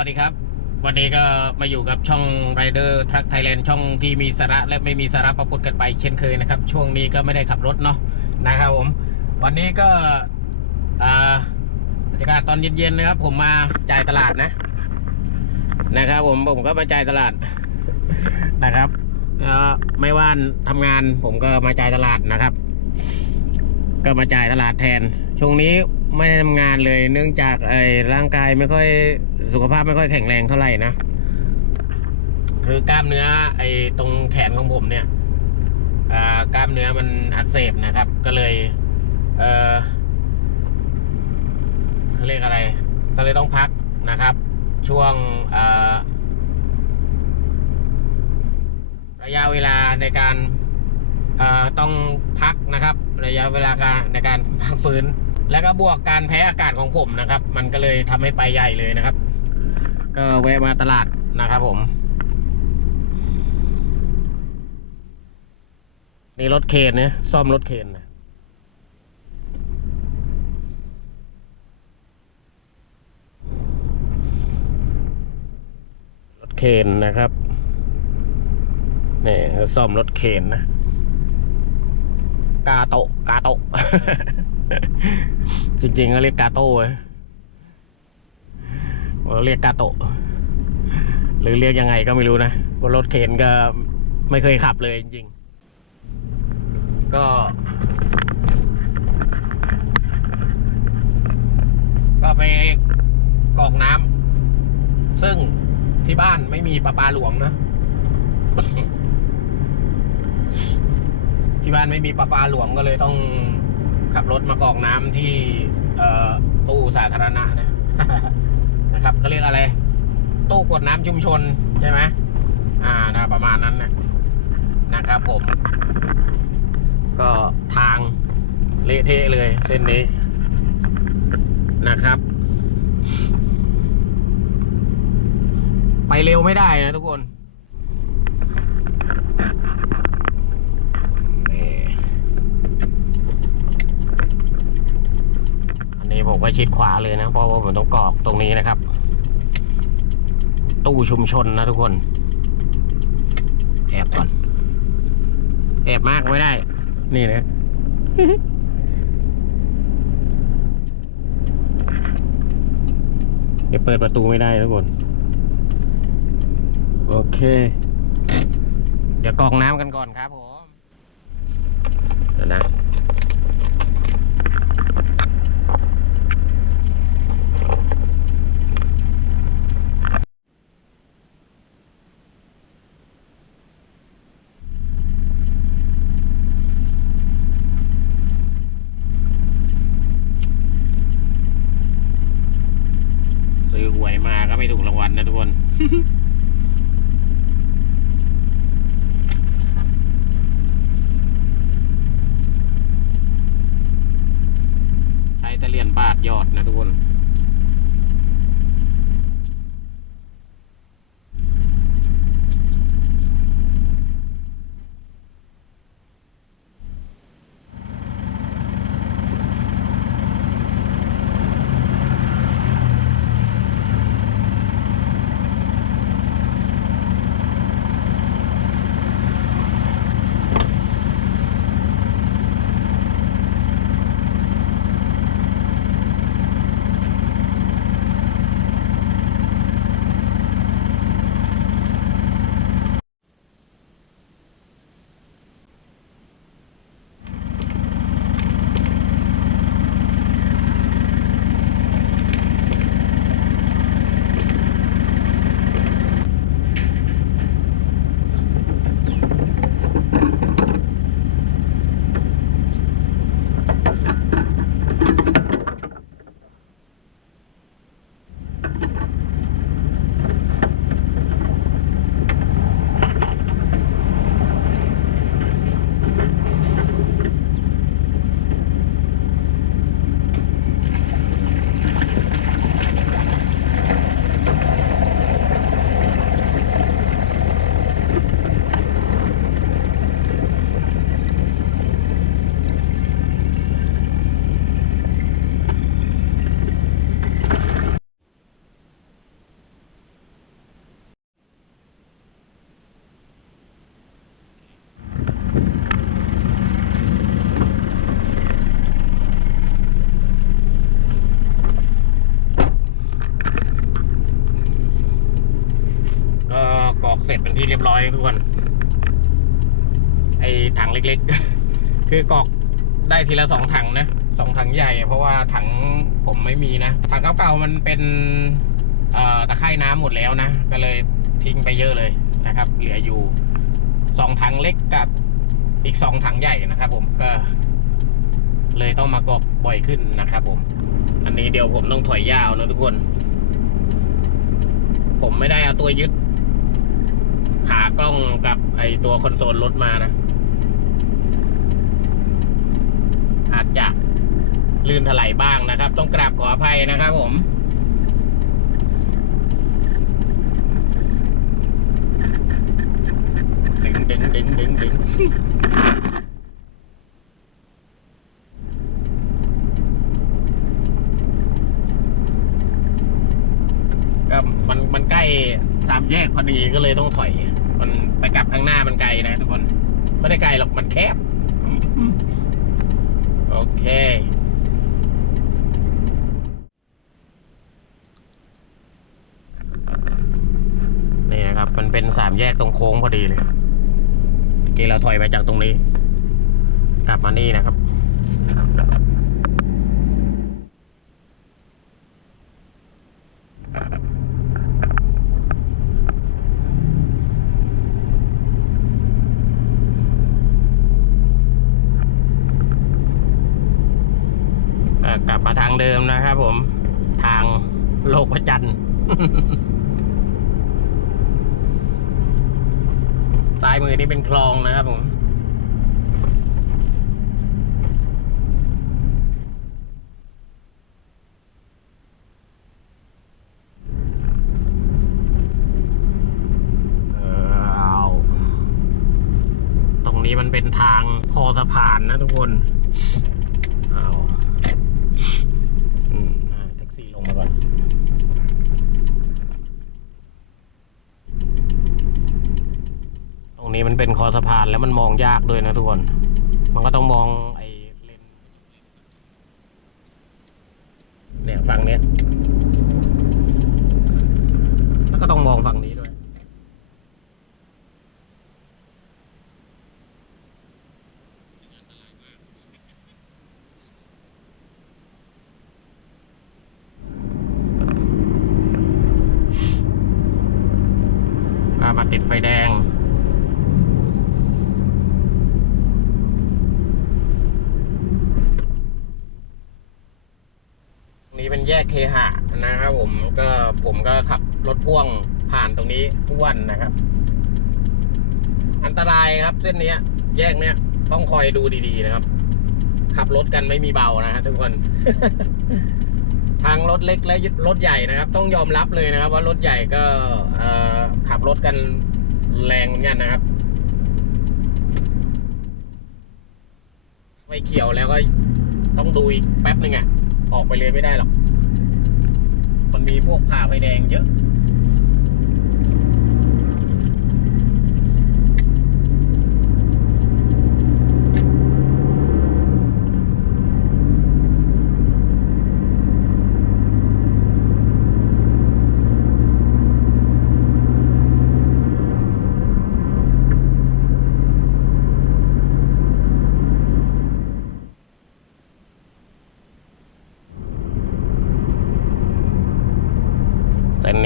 วัสดีครับ วันนี้ก็มาอยู่กับช่อง Rider Truck Thailand ช่องที่มีสาระและไม่มีสาระปรากฏกันไปเช่นเคยนะครับ ช่วงนี้ก็ไม่ได้ขับรถเนาะนะครับผม วันนี้ก็อาบรรยากาศตอนเย็นๆนะครับ ผมมาจ่ายตลาดนะ นะครับผมผมก็มาจ่ายตลาดนะครับไม่ว่านทำงานผมก็มาจ่ายตลาดนะครับ ก็มาจ่ายตลาดแทน ช่วงนี้ไม่ได้ทำงานเลยเนื่องจากไอ้ร่างกายไม่ค่อย สุขภาพไม่ค่อยแข็งแรงเท่าไหร่นะ คือกล้ามเนื้อ ไอ้ตรงแขนของผมเนี่ยกล้ามเนื้อมันอักเสบนะครับ ก็เลย เออเขาเรียกอะไร ก็เลยต้องพักนะครับ ช่วงระยะเวลาในการต้องพักนะครับ ระยะเวลาการในการพักฟื้น แล้วก็บวกการแพ้อากาศของผมนะครับ มันก็เลยทำให้ไปใหญ่เลยนะครับ ก็แวะมาตลาดนะครับผม นี่รถเคนนะซ่อมรถเคนนะรถเคนนะครับนี่ซ่อมรถเคนนะ กาโตกาโต จริงๆก็เรียกกาโต้เว้ย เราเรียกกาโตะหรือเรียกยังไงก็ไม่รู้นะเพรถเข็นก็ไม่เคยขับเลยจริงๆ ก็ก็ไปกอกน้ำซึ่งที่บ้านไม่มีประปาหลวงนะ ที่บ้านไม่มีประปาหลวงก็เลยต้องขับรถมากอกน้ำที่เออตู้สาธารณะนะ นะครับก็เรียกอะไร ตู้กดน้ำชุมชนใช่ไหมอ่านะประมาณนั้นนะนะครับผม ก็ทางเละเทะเลยเส้นนี้นะครับ ไปเร็วไม่ได้นะทุกคนอันนี้ ผมก็ชิดขวาเลยนะ เพราะว่าผมต้องกรอกตรงนี้นะครับ ตู้ชุมชนนะทุกคน แอบก่อน แอบมากไม่ได้ นี่นะเดี๋ยวเปิดประตูไม่ได้ทุกคน โอเค เดี๋ยวกรอกน้ำกันก่อนครับผมนะ ซื้อหวยมาก็ไม่ถูกรางวัลนะทุกคนใช้ตะเรียนบาทยอดนะทุกคน เรียบร้อยทุกคน ไอถังเล็กๆ คือกรอกได้ทีละสองถังนะสองถังใหญ่ เพราะว่าถังผมไม่มีนะ ถังเก่าๆมันเป็นตะไคร่น้ำหมดแล้วนะ ก็เลยทิ้งไปเยอะเลยนะครับ เหลืออยู่สองถังเล็กกับอีกสองถังใหญ่นะครับผมก็ เลยต้องมากอกบ่อยขึ้นนะครับผม อันนี้เดี๋ยวผมต้องถอยยาวนะทุกคน ผมไม่ได้เอาตัวยึด กล้องกับไอตัวคอนโซลรถมานะ อาจจะลื่นถลายบ้างนะครับ ต้องกราบขออภัยนะครับผมดึงดึงดึงดึงดึงก็มันมันใกล้สามแยกพอดีก็เลยต้องถอย ไปกลับข้างหน้ามันไกลนะทุกคน ไม่ได้ไกลหรอกมันแคบ โอเค นี่นะครับ มันเป็นสามแยกตรงโค้งพอดีเลยเมื่อกี้เราถอยไปจากตรงนี้ กลับมานี่นะครับ กลับมาทางเดิมนะครับผมทางโลกพระจันทร์ซ้ายมือนี่เป็นคลองนะครับผมตรงนี้มันเป็นทางคอสะพานนะทุกคนเอา อืมอ่าแท็กซี่ลงมาก่อน ตรงนี้มัน เป็นคอสะพานแล้วมันมองยากด้วยนะทุกคน มันก็ต้องมองไอ้เลนเนี่ยฝั่งเนี้ยแล้วก็ต้องมองฝั่งนี้ด้วยมาติดไฟแดง นี้เป็น แยกเคหะนะครับผมก็ผมก็ขับรถพ่วงผ่านตรงนี้ทุกวันนะครับ อันตรายครับเส้นเนี้ยแยกเนี้ยต้องคอยดูดีๆนะครับ ขับรถกันไม่มีเบานะฮะทุกคน ทางรถเล็กและรถใหญ่นะครับ ต้องยอมรับเลยนะครับ ว่ารถใหญ่ก็ขับรถกันแรงเหมือนกันนะครับไฟเขียวแล้วก็ต้องดูอีกแป๊บหนึ่งอะ ออกไปเลยไม่ได้หรอก มีพวกผ่าไฟแดงเยอะ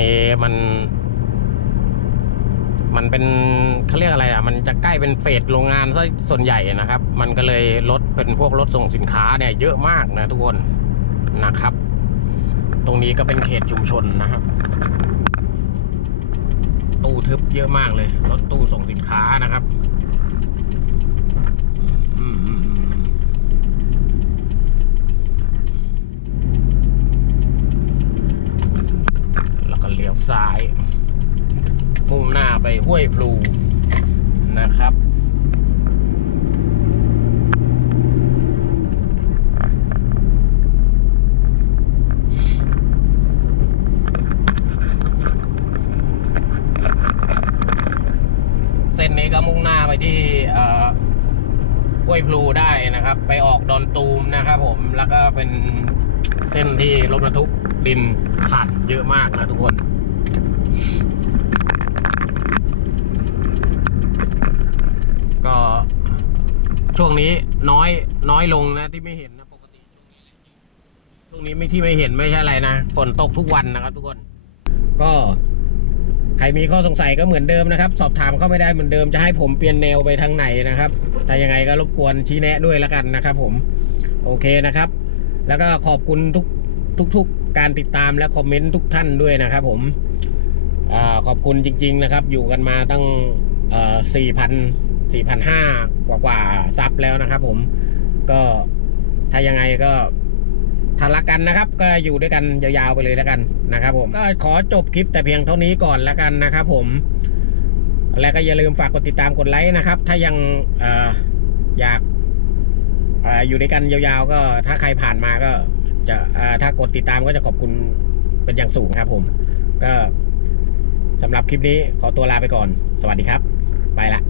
นี้มันมันเป็นเขาเรียกอะไรอะ มันจะใกล้เป็นเฟสโรงงานซะส่วนใหญ่นะครับ มันก็เลยรถเป็นพวกรถส่งสินค้าเนี่ยเยอะมากนะทุกคนนะครับ ตรงนี้ก็เป็นเขตชุมชนนะครับ ตู้ทึบเยอะมากเลย รถตู้ส่งสินค้านะครับอืมอืมอืม แลี้ยวซ้าย มุ่งหน้าไปห้วยพลูนะครับ เส้นนี้ก็มุ่งหน้าไปที่ห้วยพลูได้นะครับ ไปออกดอนตูมนะครับผมแล้วก็เป็นเส้นที่รถบรรทุกดินผ่านเยอะมากนะทุกคน ก็ช่วงนี้น้อยน้อยลงนะที่ไม่เห็นนะปกติ ช่วงนี้ไม่ที่ไม่เห็นไม่ใช่อะไรนะฝนตกทุกวันนะครับ ทุกคน ก็ใครมีข้อสงสัยก็เหมือนเดิมนะครับ สอบถามเข้าไม่ได้เหมือนเดิมจะให้ผมเปลี่ยนแนวไปทางไหนนะครับถ้ายังไงก็รบกวนชี้แนะด้วยล้วกันนะครับ ผม โอเคนะครับ แล้วก็ขอบคุณทุกทุกๆการติดตามและคอมเมนต์ทุกท่านด้วยนะครับ ผม ขอบคุณจริง ๆ นะครับ อยู่กันมาตั้งสี่พันสี่พันห้ากว่ากว่าซับแล้วนะครับ ผมก็ถ้ายังไงก็ถ้ารักกันนะครับ ก็อยู่ด้วยกันยาวๆไปเลยแล้วกันนะครับ ผมก็ขอจบคลิปแต่เพียงเท่านี้ก่อนแล้วกันนะครับ ผม แล้วก็อย่าลืมฝากกดติดตามกดไลค์นะครับ ถ้ายังออยากออยู่ด้วยกันยาวๆ ก็ ถ้าใครผ่านมาก็จะถ้ากดติดตามก็จะขอบคุณเป็นอย่างสูงครับ ผม ก็ สำหรับคลิปนี้ขอตัวลาไปก่อน สวัสดีครับ ไปละ